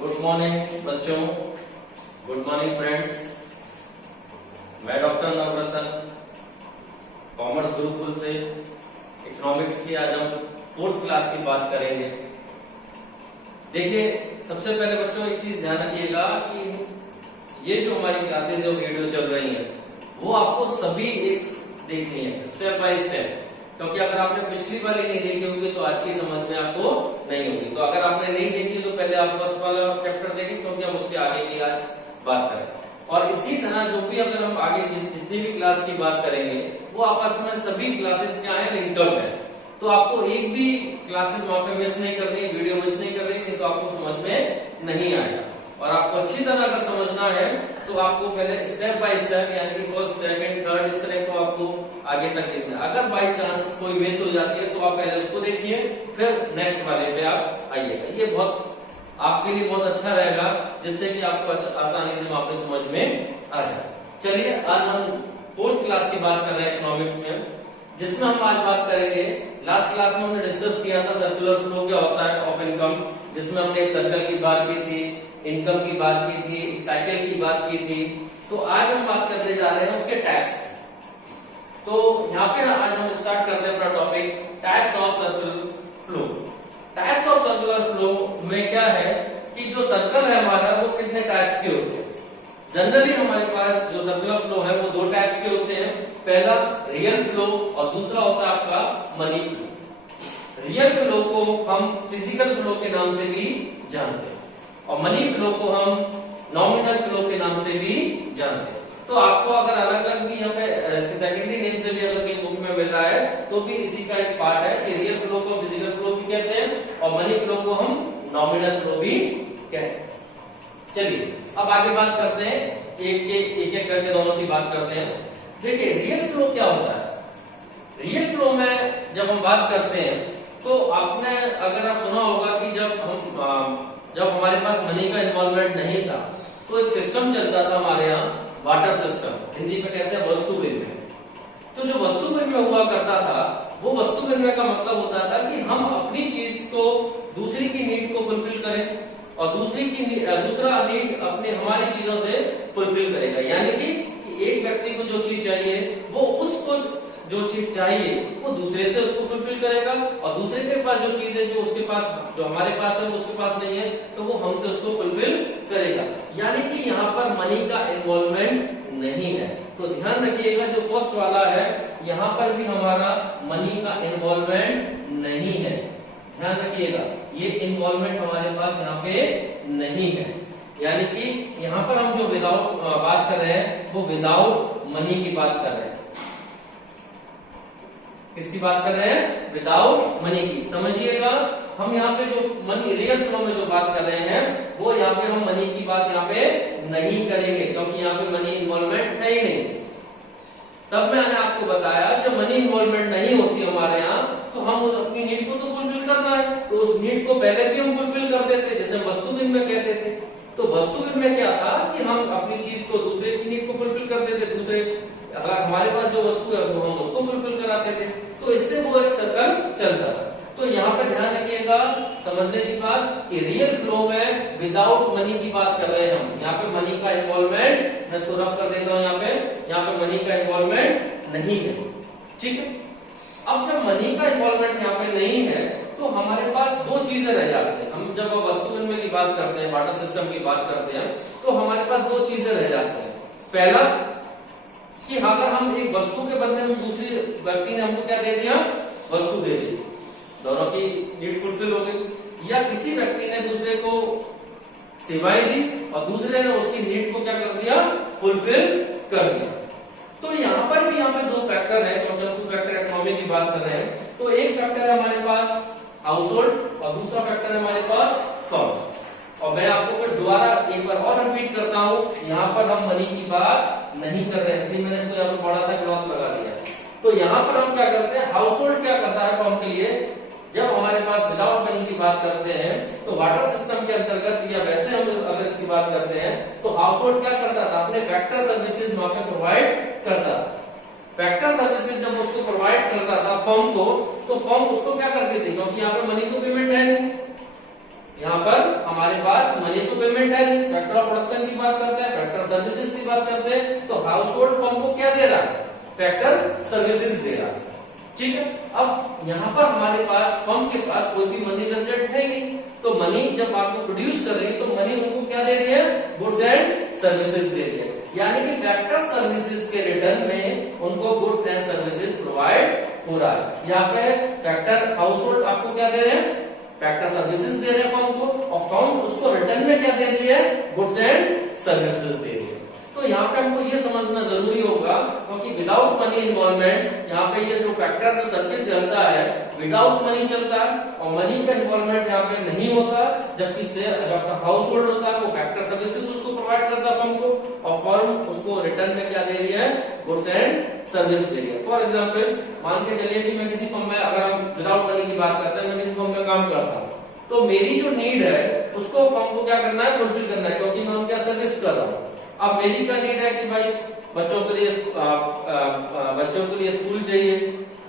Good morning बच्चों, good morning friends. मैं doctor Navratan commerce Gurukul से इकोनॉमिक्स की आज हम 4th क्लास की बात करेंगे। देखिए, सबसे पहले बच्चों एक चीज ध्यान रखिएगा कि ये जो हमारी क्लासेस जो वीडियो चल रही है वो आपको सभी एक देखनी है, स्टेप बाय स्टेप, क्योंकि अगर आपने पिछली वाली नहीं देखी होगी तो आज की समझ में आपको नहीं होगी। तो अगर आपने नहीं देखी तो पहले आप फर्स्ट वाला चैप्टर देखें, क्योंकि हम उसके आगे की आज बात करें। और इसी तरह जो भी अगर हम आगे जितनी भी क्लास की बात करेंगे वो आपस में सभी क्लासेस क्या है, लिंकअप है। तो आपको एक भी क्लासेस वहां पे मिस नहीं करनी, वीडियो मिस नहीं करनी थी, तो आपको समझ में नहीं आएगा। और आपको अच्छी तरह अगर समझना है तो आपको पहले स्टेप बाय स्टेप, यानी कि फर्स्ट सेकंड थर्ड इस तरह को आपको आगे तक देखना है। अगर बाय चांस कोई मिस हो जाती है तो आप पहले उसको देखिए, फिर नेक्स्ट वाले पे आप आइएगा। ये बहुत आपके लिए बहुत अच्छा रहेगा, जिससे कि आपको आसानी से वहां पे समझ में आ जाए। चलिए, आज हम 4th क्लास की बात कर रहे हैं इकोनॉमिक्स में, जिसमें हम आज बात करेंगे। लास्ट क्लास में हमने डिस्कस किया था सर्कुलर फ्लो क्या होता है ऑफ इनकम, जिसमें हमने एक सर्कल की बात की थी, इनकम की बात की थी, एक साइकिल की बात की थी। तो आज हम बात करने जा रहे हैं उसके टाइप्स। तो यहाँ पे आज हम स्टार्ट करते हैं अपना topic, types of circular flow. Types of circular flow में क्या है कि जो सर्कल है हमारा वो कितने टाइप्स के होते हैं। जनरली हमारे पास जो सर्कुलर फ्लो है वो 2 टाइप्स के होते हैं। पहला रियल फ्लो और दूसरा होता है आपका मनी फ्लो। रियल फ्लो को हम फिजिकल फ्लो के नाम से भी जानते हैं और मनी फ्लो को हम नॉमिनल फ्लो के नाम से भी जानते हैं। तो आपको अगर अलग अलग भी यहाँ पे इसके सेकेंडरी नेम से भी अगर कहीं बुक में मिल रहा है तो भी इसी का एक पार्ट है कि रियल फ्लो को फिजिकल फ्लो भी कहते हैं और मनी फ्लो को हम नॉमिनल फ्लो भी कहते हैं। चलिए अब आगे बात करते हैं, एक करके दोनों की बात करते हैं। देखिए, रियल फ्लो क्या होता है। रियल फ्लो में जब हम बात करते हैं तो आपने अगर आप सुना होगा कि जब हमारे पास मनी का इन्वॉल्वमेंट नहीं था तो एक सिस्टम चलता था हमारे यहाँ, वाटर सिस्टम, हिंदी में कहते हैं वस्तु विनिमय। तो जो वस्तु विनिमय हुआ करता था वो वस्तु विनिमय का मतलब होता था कि हम अपनी चीज को दूसरी की नीड को फुलफिल करें और दूसरा नीड अपने हमारी चीजों से फुलफिल करेगा। यानी कि एक व्यक्ति को जो चीज चाहिए वो उसको जो चीज चाहिए वो दूसरे से उसको फुलफिल करेगा और दूसरे के पास जो चीज है जो उसके पास, जो हमारे पास है वो उसके पास नहीं है, तो वो हमसे उसको फुलफिल करेगा। यानी कि यहाँ पर मनी का इन्वॉल्वमेंट नहीं है। तो ध्यान रखिएगा, जो फर्स्ट वाला है यहाँ पर भी हमारा मनी का इन्वॉल्वमेंट नहीं है। ध्यान रखिएगा, ये इन्वॉल्वमेंट हमारे पास यहाँ पे नहीं है। यानी कि यहाँ पर हम जो विदाउट बात कर रहे हैं वो विदाउट मनी की बात कर रहे हैं। किसकी बात कर रहे हैं? विदाउट मनी की। समझिएगा, हम यहाँ पे जो मनी रियल फ्लो में जो बात कर रहे हैं वो यहाँ पे हम मनी की बात यहाँ पे नहीं करेंगे, क्योंकि यहाँ पे मनी इन्वॉल्वमेंट है ही नहीं। तब मैंने आपको बताया जब मनी इन्वॉल्वमेंट नहीं होती हमारे यहाँ तो हम अपनी नीड को तो फुलफिल करना है, तो उस नीड को पहले भी हम फुलफिल कर देते, जैसे वस्तु विनिमय कहते थे। तो वस्तु विनिमय क्या था कि हम अपनी चीज को दूसरे की नीड को फुलफिल कर देते, दूसरे अगर हमारे पास जो वस्तु है वो हम उसको फुलफिल कराते थे। तो इससे वो एक सर्कल चलता था। तो यहाँ पे ध्यान रखिएगा, समझने की बात कि रियल फ्लो में विदाउट मनी की बात कर रहे हैं हम। यहाँ पे मनी का इन्वॉल्वमेंट, मैं इसको रफ कर देता हूँ, यहाँ पे मनी का इन्वॉल्वमेंट नहीं है। ठीक है, अब जब मनी का इन्वॉल्वमेंट यहाँ पे नहीं है तो हमारे पास 2 चीजें रह जाती हैं। हम जब वस्तु विनिमय की बात करते हैं, वाटर सिस्टम की बात करते हैं, तो हमारे पास 2 चीजें रह जाती हैं। पहला कि अगर हम एक वस्तु के बदले में दूसरी व्यक्ति ने हमको क्या दे दिया, वस्तु दे दी, दोनों की नीड फुलफिल हो गई। या किसी व्यक्ति ने दूसरे को सेवाएं दी और दूसरे ने उसकी नीड को क्या कर दिया, फुलफिल कर दिया। तो यहाँ पर भी यहाँ पे 2 फैक्टर है, क्योंकि हम 2 फैक्टर इकोनॉमी की बात कर रहे हैं। तो एक फैक्टर है हमारे पास हाउस होल्ड और दूसरा फैक्टर है हमारे पास फर्म। और मैं आपको फिर दोबारा एक बार और रिपीट करता हूँ, यहाँ पर हम मनी की बात नहीं कर रहे हैं, इसलिए मैंने इसको यहाँ पर बड़ा सा क्रॉस लगा दिया। तो यहाँ पर हम क्या करते हैं, हाउस होल्ड क्या करता है फर्म के लिए, जब हमारे पास विदाउट मनी की बात करते हैं तो वाटर सिस्टम के अंतर्गत या वैसे हम अगर इसकी बात करते हैं तो हाउस होल्ड क्या करता था, अपने फैक्टर सर्विसेज वहां पे प्रोवाइड करता था। फैक्टर सर्विसेज जब उसको प्रोवाइड करता था फर्म को, तो फर्म उसको क्या करती थी, क्योंकि यहाँ पे मनी तो पेमेंट है नहीं, यहाँ पर हमारे पास मनी तो है नहीं, फैक्टर ऑफ प्रोडक्शन की बात करते हैं, फैक्टर सर्विसेज की बात करते हैं, तो हाउस होल्ड फर्म को क्या दे रहा है, फैक्टर सर्विसेज दे रहा है। ठीक है, अब यहाँ पर हमारे पास फर्म के पास कोई भी मनी जनरेट है नहीं, तो मनी जब आपको प्रोड्यूस कर रही है तो मनी उनको क्या दे रही है, गुड्स एंड सर्विसेज दे रही है, यानी कि फैक्टर सर्विसेज के रिटर्न में उनको गुड्स एंड सर्विसेज प्रोवाइड हो रहा है। यहाँ पे फैक्टर हाउस होल्ड आपको क्या दे रहे हैं, फैक्टर सर्विसेज दे रहे हैं फर्म को, और फर्म उसको रिटर्न में क्या दे रही है, गुड्स एंड सर्विसेज दे रही है। तो यहाँ पे हमको ये समझना जरूरी होगा, क्योंकि विदाउट मनी इन्वॉल्वमेंट यहाँ पे ये जो फैक्टर जो सर्किल चलता है विदाउट मनी चलता है, और मनी का इन्वॉल्वमेंट यहाँ पे नहीं होता, जबकि जब हाउस होल्ड होता है वो फैक्टर सर्विसेज उसको प्रोवाइड करता है फर्म को, और फर्म उसको रिटर्न में क्या दे रही है, गुड्स एंड सर्विस दे रही है। फॉर एग्जाम्पल मान के चलिए कि मैं किसी फर्म में, अगर हम विदाउट मनी की बात करते हैं, मैं किसी फर्म में काम करता हूँ, तो मेरी जो नीड है उसको फर्म को क्या करना है, फुलफिल करना है, क्योंकि मैं उनका सर्विस कर रहा हूँ। अब मेरी क्या नीड है कि भाई बच्चों के लिए स्कूल चाहिए,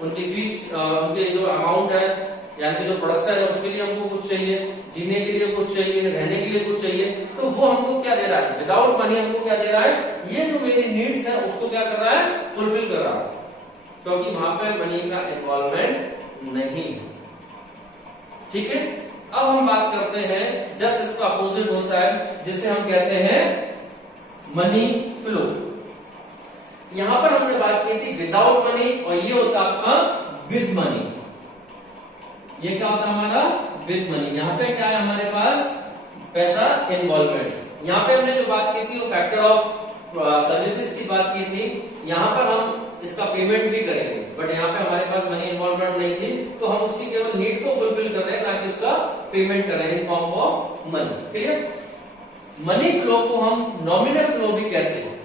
उनकी फीस, उनके जो अमाउंट है यानी कि जो प्रोडक्शन है उसके लिए हमको कुछ चाहिए, जीने के लिए कुछ चाहिए, रहने के लिए कुछ चाहिए, तो वो हमको क्या दे रहा है, विदाउट मनी हमको क्या दे रहा है, ये जो मेरी नीड्स है उसको क्या कर रहा है, फुलफिल कर रहा है, क्योंकि वहां पे मनी का इन्वॉल्वमेंट नहीं। ठीक है, अब हम बात करते हैं जस्ट इसका अपोजिट होता है जिसे हम कहते हैं मनी फ्लो। यहां पर हमने बात की थी विदाउट मनी, और ये होता आपका विद मनी। ये क्या होता है हमारा, विद मनी। यहां पे क्या है हमारे पास, पैसा इन्वॉल्वमेंट। यहां पे हमने जो बात की थी वो फैक्टर ऑफ सर्विसेज की बात की थी, यहां पर हम इसका पेमेंट भी करेंगे, बट यहाँ पे हमारे पास मनी इन्वॉल्वमेंट नहीं थी, तो हम उसकी केवल नीड को फुलफिल कर रहे हैं, ना कि उसका पेमेंट कर रहे हैं in form of money. Clear. Money flow को हम नॉमिनल फ्लो भी कहते हैं।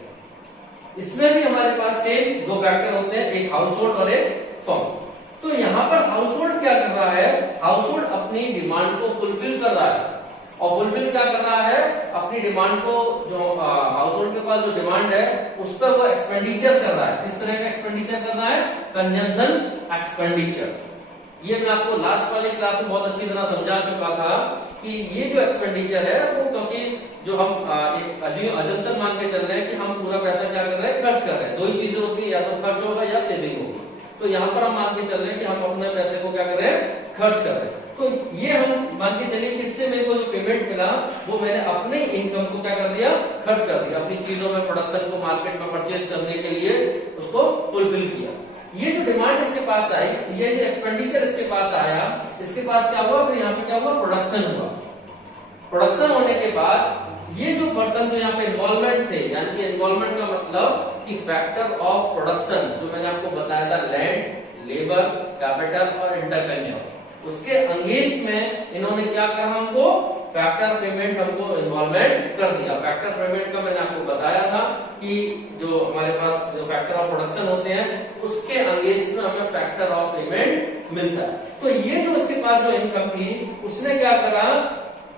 इसमें भी हमारे पास सेम दो फैक्टर होते हैं, एक हाउस होल्ड और एक फर्म। तो यहाँ पर हाउस होल्ड क्या कर रहा है, हाउस होल्ड अपनी डिमांड को फुलफिल कर रहा है, और फुलफिल क्या कर रहा है, अपनी डिमांड को, जो हाउस होल्ड के पास जो डिमांड है उस पर वो एक्सपेंडिचर कर रहा है। किस तरह का एक्सपेंडिचर कर रहा है, कंजम्पशन एक्सपेंडिचर। ये मैं आपको लास्ट वाली क्लास में बहुत अच्छी तरह समझा चुका था कि ये जो एक्सपेंडिचर है वो, क्योंकि जो हम एक अजम्पशन मान के चल रहे हैं कि हम पूरा पैसा क्या कर रहे हैं, खर्च कर रहे हैं। दो ही चीजें होती है, या तो खर्च होगा या सेविंग होगी। तो यहाँ पर हम मान के चल रहे हैं कि हम अपने पैसे को क्या कर रहे हैं, खर्च कर रहे हैं। तो ये हम मान के चलिए कि इससे मेरे को जो पेमेंट मिला वो मैंने अपने इनकम को क्या कर दिया, खर्च कर दिया, अपनी चीजों में, प्रोडक्शन को मार्केट में परचेज करने के लिए उसको फुलफिल किया। ये जो डिमांड इसके पास आई, ये जो एक्सपेंडिचर इसके पास आया, इसके पास क्या हुआ, फिर यहाँ पे क्या हुआ, प्रोडक्शन हुआ। प्रोडक्शन होने के बाद ये जो पर्सन जो यहाँ पे इन्वॉल्वमेंट थे, यानी कि इन्वॉल्वमेंट का मतलब कि फैक्टर ऑफ प्रोडक्शन जो मैंने आपको बताया था, लैंड, लेबर, कैपिटल और इंटरकन्या, उसके अंगेंस्ट में इन्होंने क्या कहा, हमको फैक्टर पेमेंट हमको इन्वॉल्वमेंट कर दिया। फैक्टर पेमेंट का मैंने आपको बताया था कि जो हमारे पास जो फैक्टर ऑफ प्रोडक्शन होते हैं उसके अंगेंस्ट में हमें फैक्टर ऑफ पेमेंट मिलता है। तो ये जो उसके पास जो इनकम थी उसने क्या करा,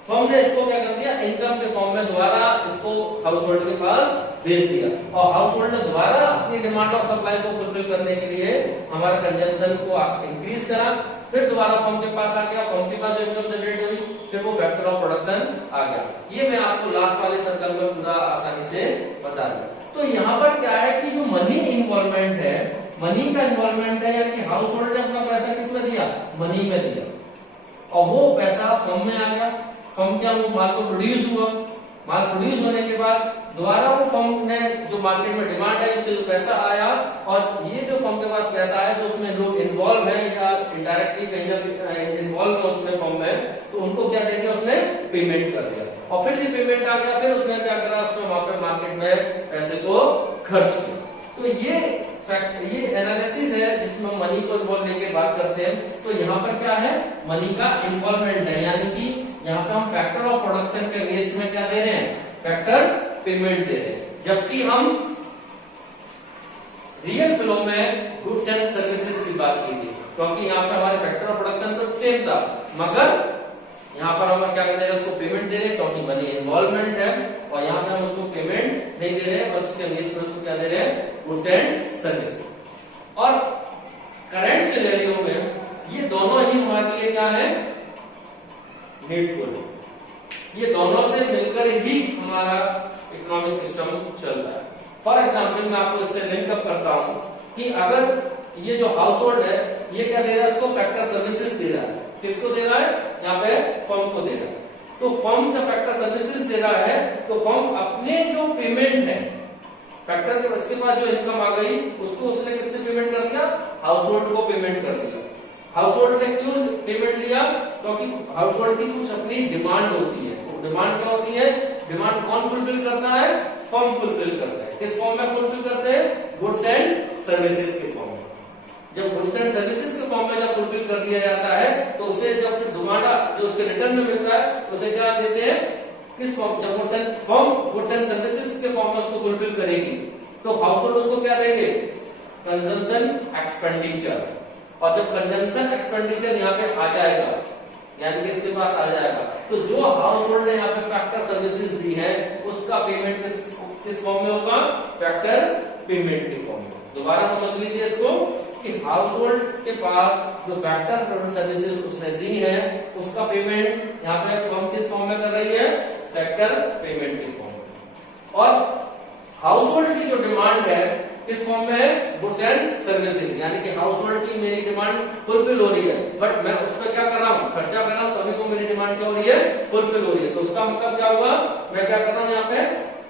फर्म ने इसको क्या कर दिया, इनकम के फॉर्म में दोबारा इसको हाउस होल्ड के पास भेज दिया, और हाउस होल्ड ने दोबारा अपनी डिमांड और सप्लाई को फुलफिल करने के लिए हमारा कंजम्पशन को इंक्रीज करा, फिर दोबारा फर्म के पास आ गया, फर्म के पास जो इनकम जनरेट हुई, फिर वो फैक्टर ऑफ प्रोडक्शन आ गया। ये मैं आपको लास्ट वाले सर्कल में पूरा आसानी से बता दिया। तो यहाँ पर क्या है कि जो मनी इन्वॉल्वमेंट है, मनी का इन्वॉल्वमेंट है, यानी कि हाउस होल्ड ने अपना पैसा किसमें दिया, मनी में दिया, और वो पैसा फर्म में आ गया। फर्म क्या, वो माल को प्रोड्यूस हुआ, माल प्रोड्यूस होने के बाद दोबारा वो फर्म ने जो मार्केट में डिमांड है उससे जो पैसा आया, और ये जो फर्म के पास पैसा आया तो उसमें लोग इन्वॉल्व है या इनडायरेक्टली कहीं इन्वॉल्व है उसमें फर्म में, तो उनको क्या दे दिया, उसने पेमेंट कर दिया, और फिर ये पेमेंट आ गया, फिर उसने क्या करा, उसने वहां पे मार्केट में पैसे को खर्च किया। तो ये एनालिसिस है जिसमें मनी को इन्वॉल्व लेके बात करते हैं। तो यहाँ पर क्या है, मनी का इन्वॉल्वमेंट है, यानी कि यहाँ पे हम फैक्टर ऑफ प्रोडक्शन के वेस्ट में क्या दे रहे हैं, फैक्टर पेमेंट दे रहे हैं। जबकि हम रियल फ्लो में गुड्स एंड सर्विसेज की बात की थी, क्योंकि यहाँ पे हमारे फैक्टर ऑफ प्रोडक्शन तो सेम था, मगर यहाँ पर हम क्या कर रहे हैं, उसको पेमेंट दे रहे हैं क्योंकि मनी इन्वॉल्वमेंट है, और यहाँ पे हम उसको पेमेंट नहीं दे रहे हैं, बस उसके बेस पर उसको क्या दे रहे हैं, गुड्स एंड सर्विस। और करंट सिनेरियो में ये दोनों ही हमारे लिए क्या है, नीडफुल। ये दोनों से मिलकर ही हमारा इकोनॉमिक सिस्टम चलता है। फॉर एग्जाम्पल मैं आपको इससे लिंकअप करता हूं कि अगर ये जो हाउस होल्ड है ये क्या दे रहा है, इसको फैक्टर सर्विसेज दे रहा है। किसको दे रहा है, यहाँ पे फर्म को दे रहा है। तो फर्म का फैक्टर सर्विसेज दे रहा है, तो फर्म अपने जो पेमेंट है फैक्टर के, उसके पास जो इनकम आ गई उसको उसने किससे पेमेंट कर दिया, हाउस होल्ड को पेमेंट कर दिया। हाउस होल्ड ने क्यों पेमेंट लिया, क्योंकि हाउस होल्ड की कुछ अपनी डिमांड होती है। डिमांड क्या होती है, डिमांड कौन फुलफिल करता है, फर्म फुलफिल करता है। किस फॉर्म में फुलफिल करते हैं, गुड्स एंड सर्विसेज के फॉर्म में। जब गुड्स एंड सर्विसेज के फॉर्म में जब फुलफिल कर दिया जाता है तो उसे जब फिर दोबारा जो उसके रिटर्न में मिलता है उसे क्या देते हैं, किस फॉर्म, जब गुड्स एंड सर्विसेज के फॉर्म में उसको फुलफिल करेगी तो हाउस होल्ड उसको क्या देंगे, कंजम्पशन एक्सपेंडिचर। और जब कंजम्पशन एक्सपेंडिचर यहाँ पे आ जाएगा, यानी कि इसके पास आ जाएगा, तो जो हाउस होल्ड ने यहाँ पे फैक्टर सर्विसेज दी है उसका पेमेंट किस फॉर्म में होगा, फैक्टर पेमेंट के फॉर्म में। दोबारा समझ लीजिए इसको कि हाउस होल्ड के पास जो फैक्टर सर्विसेज उसने दी है उसका पेमेंट यहाँ पे फर्म किस फॉर्म में कर रही है, फैक्टर पेमेंट के फॉर्म में। और हाउस होल्ड की जो डिमांड है किस फॉर्म में है, गुड्स एंड सर्विसेज, यानी कि हाउस होल्ड की मेरी डिमांड फुलफिल हो रही है, बट मैं उस पर क्या कर रहा हूँ, खर्चा कर रहा हूँ, तभी तो मेरी डिमांड क्या हो रही है, फुलफिल हो रही है। तो उसका मतलब क्या हुआ, मैं क्या कर रहा हूँ यहाँ पे,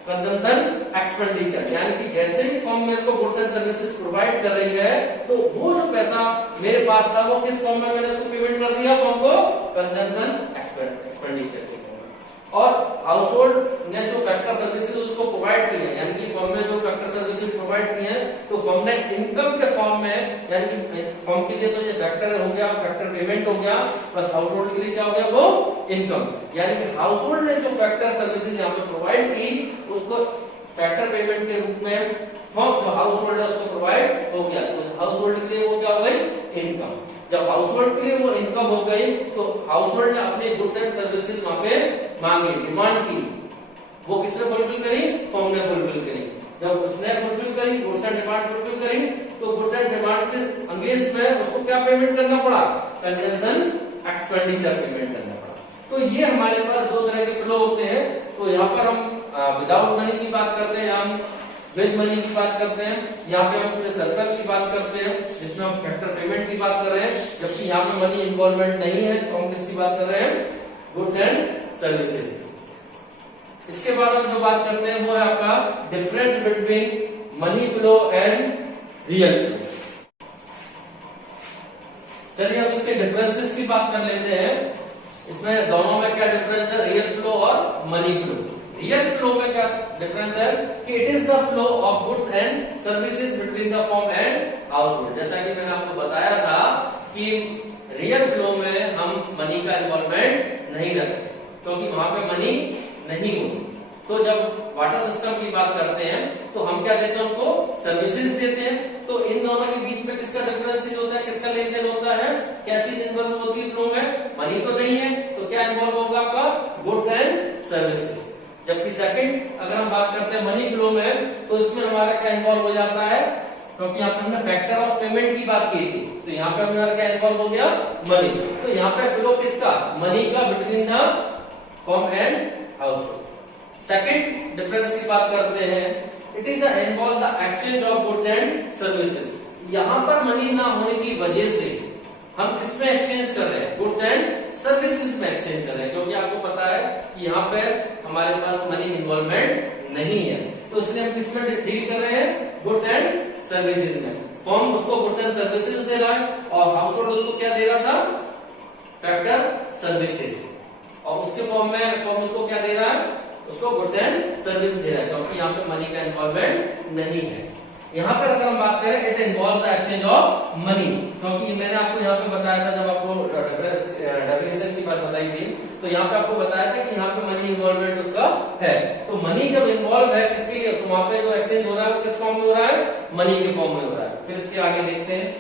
कंजम्पशन एक्सपेंडिचर, यानी कि जैसे ही फर्म मेरे को गुड्स एंड सर्विसेज प्रोवाइड कर रही है तो वो जो पैसा मेरे पास था वो किस फॉर्म में मैंने उसको पेमेंट कर दिया, फर्म को कंजम्पशन एक्सपेंडिचर के फॉर्म में। और हाउस होल्ड ने जो फैक्टर सर्विसेज उसको प्रोवाइड की है, यानी कि फर्म में जो फैक्टर सर्विसेज प्रोवाइड की है तो फर्म ने इनकम के फॉर्म में, यानी कि फर्म के लिए तो ये फैक्टर हो गया, फैक्टर पेमेंट हो गया, प्लस हाउस होल्ड के लिए क्या हो गया, वो इनकम। यानी कि हाउस होल्ड ने जो फैक्टर सर्विसेज यहाँ पे प्रोवाइड की उसको फैक्टर पेमेंट के रूप में फर्म जो हाउस होल्ड है उसको प्रोवाइड हो गया। तो हाउस होल्ड के लिए वो क्या हो गई, इनकम। जब हाउस होल्ड के लिए वो इनकम हो गई तो हाउस होल्ड ने अपने गुड्स एंड सर्विसेज वहां पे मांगे, डिमांड की, वो किसने फुलफिल करी, फर्म ने फुलफिल करी। जब उसने फुलफिल करी, गुड्स एंड डिमांड फुलफिल करी, तो गुड्स एंड डिमांड के अगेंस्ट में उसको क्या पेमेंट करना पड़ा, कंजम्पशन एक्सपेंडिचर पेमेंट करना पड़ा। तो ये हमारे पास दो तरह के फ्लो होते हैं। तो यहाँ पर हम विदाउट मनी की बात करते हैं, हम विद मनी की बात करते हैं, यहाँ पे हम पूरे सर्कल की बात करते हैं जिसमें हम फैक्टर पेमेंट की बात कर रहे हैं, जबकि यहाँ पे मनी इन्वॉल्वमेंट नहीं है तो हम किसकी बात कर रहे हैं, गुड्स एंड सर्विसेज। इसके बाद हम जो बात करते हैं वो है आपका difference between money flow and real flow. चलिए अब इसके डिफरेंसेस की बात कर लेते हैं। इसमें दोनों में क्या डिफरेंस है, रियल फ्लो और मनी फ्लो। रियल फ्लो में क्या डिफरेंस है कि it is the flow of goods and services between the firm and house hold. जैसा कि मैंने आपको बताया था कि रियल फ्लो में हम मनी का इन्वॉल्वमेंट नहीं रखते क्योंकि वहां पे मनी नहीं होती। तो जब वाटर सिस्टम की बात करते हैं तो हम क्या देते हैं, उनको सर्विसेज देते हैं। तो इन दोनों के बीच में किसका डिफरेंस होता है, किसका लेन देन होता है, क्या चीज इन्वॉल्व होती है फ्लो में, मनी तो नहीं है, तो क्या इन्वॉल्व होगा आपका, गुड्स एंड सर्विसेज। जबकि सेकंड अगर हम बात करते हैं मनी फ्लो में तो इसमें हमारा क्या इन्वॉल्व हो जाता है, क्योंकि यहाँ पे हमने फैक्टर ऑफ पेमेंट की बात की थी तो यहाँ पे हमारा क्या इन्वॉल्व हो गया, मनी। तो यहाँ पे फ्लो किसका, मनी का between the firm and house hold. Second difference की बात करते हैं, it is involve the exchange of goods and services. यहाँ पर मनी ना होने की वजह से हम किसमें एक्सचेंज कर रहे हैं, गुड्स एंड सर्विसेज में एक्सचेंज कर रहे हैं, क्योंकि आपको पता है कि यहाँ पे हमारे पास मनी इन्वॉल्वमेंट नहीं है। तो इसलिए हम किसमें डील कर रहे हैं, गुड्स एंड सर्विसेज में। फर्म उसको गुड्स एंड सर्विसेज दे रहा है और हाउस होल्ड उसको क्या दे रहा था, फैक्टर सर्विसेज। और उसके फॉर्म में फर्म उसको क्या दे रहा है, उसको गुड्स एंड सर्विस दे रहा है, क्योंकि यहाँ पे मनी का इन्वॉल्वमेंट नहीं है। यहाँ पर अगर हम बात करें, it involve the exchange of money, क्योंकि मैंने आपको यहाँ पे बताया था जब आपको डेफिनेशन की बात बताई थी तो यहाँ पे आपको बताया था कि यहाँ पे मनी इन्वॉल्वमेंट उसका है। तो मनी जब इन्वॉल्व है किसके लिए, तो वहां पे जो एक्सचेंज हो रहा है वो किस फॉर्म में हो रहा है, मनी के फॉर्म में हो रहा है। फिर इसके आगे देखते हैं,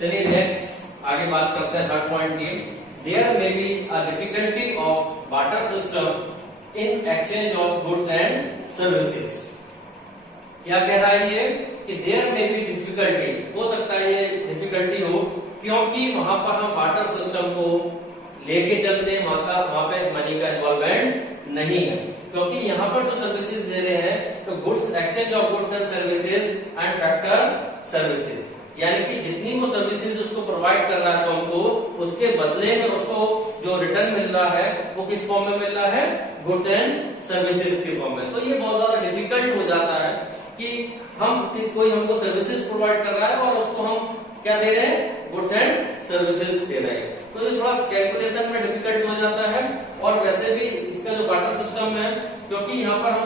चलिए नेक्स्ट आगे बात करते हैं थर्ड पॉइंट की। There may be a difficulty of barter system in exchange of goods and services. क्या कह रहा है ये कि देयर मे बी डिफिकल्टी, हो सकता है ये डिफिकल्टी हो क्योंकि वहां पर हम वाटर सिस्टम को लेके चलते हैं, वहां पे मनी का इन्वॉल्वमेंट नहीं है, क्योंकि यहाँ पर जो सर्विसेज दे रहे हैं तो goods, exchange of goods and services and factor services, यानी कि जितनी वो सर्विसेज उसको प्रोवाइड कर रहा है फर्म को, उसके बदले में उसको जो रिटर्न मिल रहा है वो किस फॉर्म में मिल रहा है, गुड्स एंड सर्विसेज के फॉर्म में। तो ये बहुत ज्यादा डिफिकल्ट हो जाता है कि हम कोई हमको सर्विसेज प्रोवाइड कर रहा है और उसको हम क्या दे रहे हैं, गुड्स एंड सर्विसेज दे रहे हैं, तो ये थोड़ा कैलकुलेशन में डिफिकल्ट हो जाता है। और वैसे भी इसका जो वाटर सिस्टम है, क्योंकि यहाँ पर हम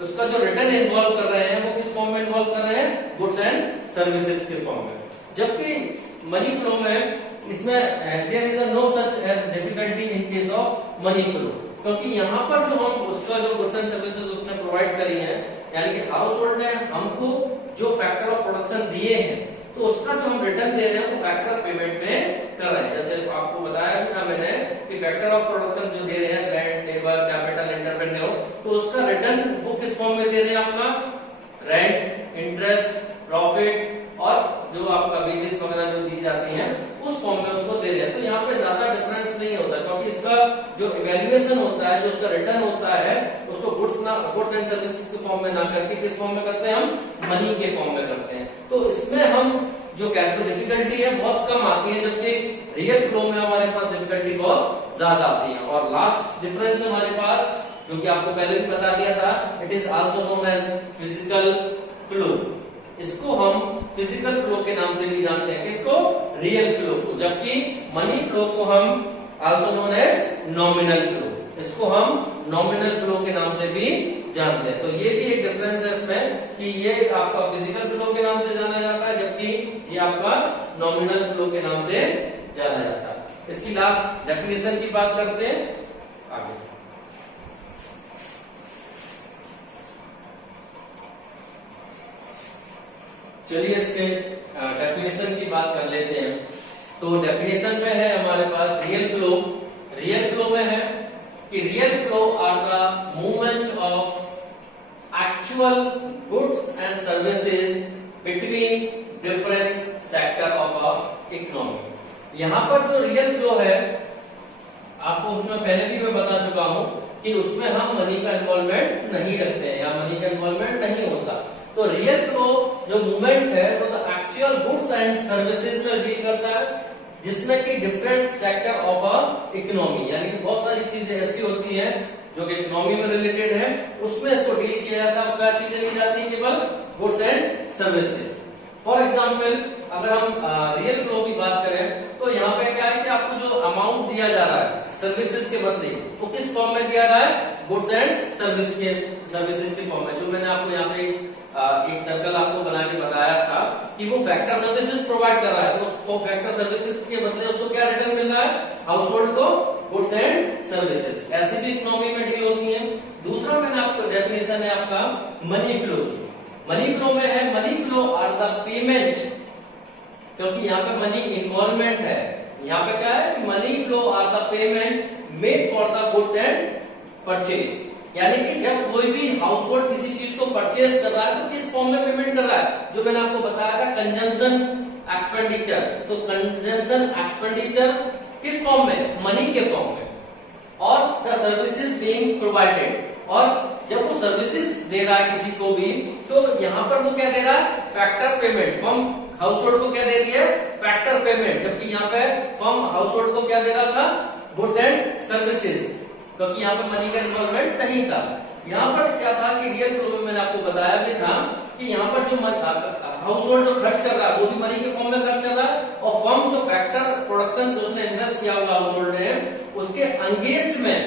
उसका जो रिटर्न इन्वॉल्व कर रहे हैं वो किस फॉर्म में इन्वॉल्व कर रहे हैं, गुड्स एंड सर्विसेज के फॉर्म में। जबकि मनी फ्लो में इसमें there is no such difficulty in case of money flow, क्योंकि यहाँ पर जो हम उसका जो गुड्स एंड सर्विसेज उसने प्रोवाइड करी है, यानी कि हाउस होल्ड ने हमको जो फैक्टर ऑफ प्रोडक्शन दिए हैं तो उसका जो हम रिटर्न दे रहे हैं वो फैक्टर पेमेंट में कर रहे हैं। जैसे आपको बताया भी था मैंने कि फैक्टर ऑफ प्रोडक्शन जो दे रहे हैं, रेंट, लेबर, कैपिटल, एंटरप्रेन्योर, तो उसका रिटर्न वो किस फॉर्म में दे रहे हैं, आपका रेंट, इंटरेस्ट, प्रॉफिट और जो आपका वेजेस वगैरह जो दी जाती हैं उस फॉर्म में उसको दे रहे हैं। तो यहाँ पे ज्यादा डिफरेंस नहीं होता, क्योंकि इसका जो इवैल्यूएशन होता है, जो उसका रिटर्न होता है, उसको गुड्स एंड सर्विसेज के फॉर्म में ना करके किस फॉर्म में करते हैं, हम मनी के फॉर्म में करते हैं। तो इसमें हम जो कैलकुलेशन डिफिकल्टी है बहुत कम आती है, जबकि रियल फ्लो में हमारे पास डिफिकल्टी बहुत ज्यादा आती है। और लास्ट डिफरेंस हमारे पास, जो कि आपको पहले भी बता दिया था, it is also known as physical flow. इसको हम फिजिकल फ्लो के नाम से भी जानते हैं, किसको, रियल फ्लो को, जबकि मनी फ्लो को हम also known as nominal flow, इसको हम नॉमिनल फ्लो के नाम से भी जानते हैं। तो ये भी एक डिफरेंस है इसमें कि ये आपका फिजिकल फ्लो के नाम से जाना जाता है, जबकि ये आपका नॉमिनल फ्लो के नाम से जाना जाता है। इसकी लास्ट डेफिनेशन की बात करते हैं आगे। चलिए इसके डेफिनेशन की बात कर लेते हैं। तो डेफिनेशन में है हमारे पास रियल फ्लो। रियल फ्लो में है कि real flow are the movement of actual goods and services between different sector of a economy. यहाँ पर जो रियल फ्लो है, आपको उसमें पहले भी मैं बता चुका हूं कि उसमें हम मनी का इन्वॉल्वमेंट नहीं रखते हैं या मनी का इन्वॉल्वमेंट नहीं होता। तो रियल फ्लो जो मूवमेंट है वो the actual goods and services में डील करता है, जिसमें कि different sector of a economy, यानी कि बहुत सारी चीजें ऐसी होती हैं जो कि इकोनॉमी में रिलेटेड है, उसमें इसको डील किया जाता है। क्या चीजें ली जाती है, केवल goods and services. For example अगर हम रियल फ्लो की बात करें तो यहाँ पे क्या है कि आपको जो अमाउंट दिया जा रहा है सर्विसेज के बदले, वो किस फॉर्म में दिया रहा है, गुड्स एंड सर्विसेज के फॉर्म में। जो मैंने आपको यहाँ पे एक सर्कल आपको बना के बताया था कि वो फैक्टर सर्विसेज प्रोवाइड कर रहा है, तो उसको फैक्टर सर्विसेज के बदले उसको क्या रिटर्न मिल रहा है, हाउस होल्ड को गुड्स एंड सर्विसेज। ऐसी भी इकोनॉमी में डील होती है। दूसरा मैंने आपको डेफिनेशन है आपका मनी फ्लो की। मनी फ्लो में है, money flow are the payment, क्योंकि यहाँ पे मनी इन्वॉल्वमेंट है। यहाँ पे क्या है कि money flow are the payment made for the goods and purchase, यानी कि जब कोई भी हाउस होल्ड किसी चीज को परचेज कर रहा है तो किस फॉर्म में पेमेंट कर रहा है, जो मैंने आपको बताया था कंजम्पशन एक्सपेंडिचर। तो कंजम्पशन एक्सपेंडिचर किस फॉर्म में, मनी के फॉर्म में। और द सर्विसेज बीइंग प्रोवाइडेड, और जब वो सर्विसेज दे रहा है किसी को भी, तो यहाँ पर वो क्या दे रहा है, factor payment. Firm house hold को क्या दे रही है, फैक्टर पेमेंट, जबकि यहाँ पे फर्म हाउस होल्ड को क्या दे रहा था, गुड्स एंड सर्विसेज, क्योंकि यहाँ पे मनी का इन्वॉल्वमेंट नहीं था। यहाँ पर क्या था कि रियल फ्लो में मैंने आपको बताया भी था कि यहाँ पर जो हाउस होल्ड जो खर्च कर रहा है वो भी मनी के फॉर्म में खर्च कर रहा है, और फर्म जो फैक्टर प्रोडक्शन जो उसने इन्वेस्ट किया हुआ हाउस होल्ड ने, उसके अंगेंस्ट में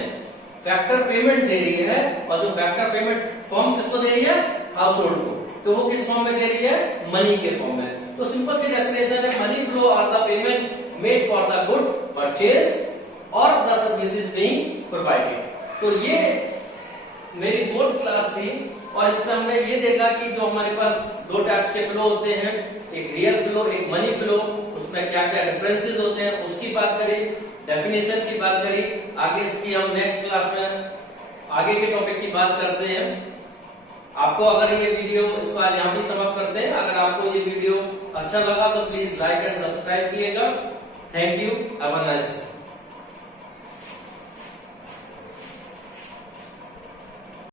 फैक्टर पेमेंट दे रही है। और जो फैक्टर पेमेंट फर्म किसको दे रही है, हाउस होल्ड को, तो वो किस फॉर्म में दे रही है, मनी के फॉर्म में। तो सिंपल सी डेफिनेशन है, money flow are the payment made for the good purchase और द सर्विसेज बीइंग प्रोवाइडेड। तो ये मेरी 4th क्लास थी, और इसमें हमने ये देखा कि जो हमारे पास 2 टाइप के फ्लो होते हैं, एक रियल फ्लो, एक मनी फ्लो, उसमें क्या क्या डिफरेंसेस होते हैं उसकी बात करें, डेफिनेशन की बात करी। आगे इसकी हम नेक्स्ट क्लास में आगे के टॉपिक की बात करते हैं। आपको अगर ये वीडियो, इसको आज यहाँ भी समाप्त करते हैं। अगर आपको ये वीडियो अच्छा लगा तो प्लीज लाइक एंड सब्सक्राइब कीजिएगा। Thank you, have a nice day.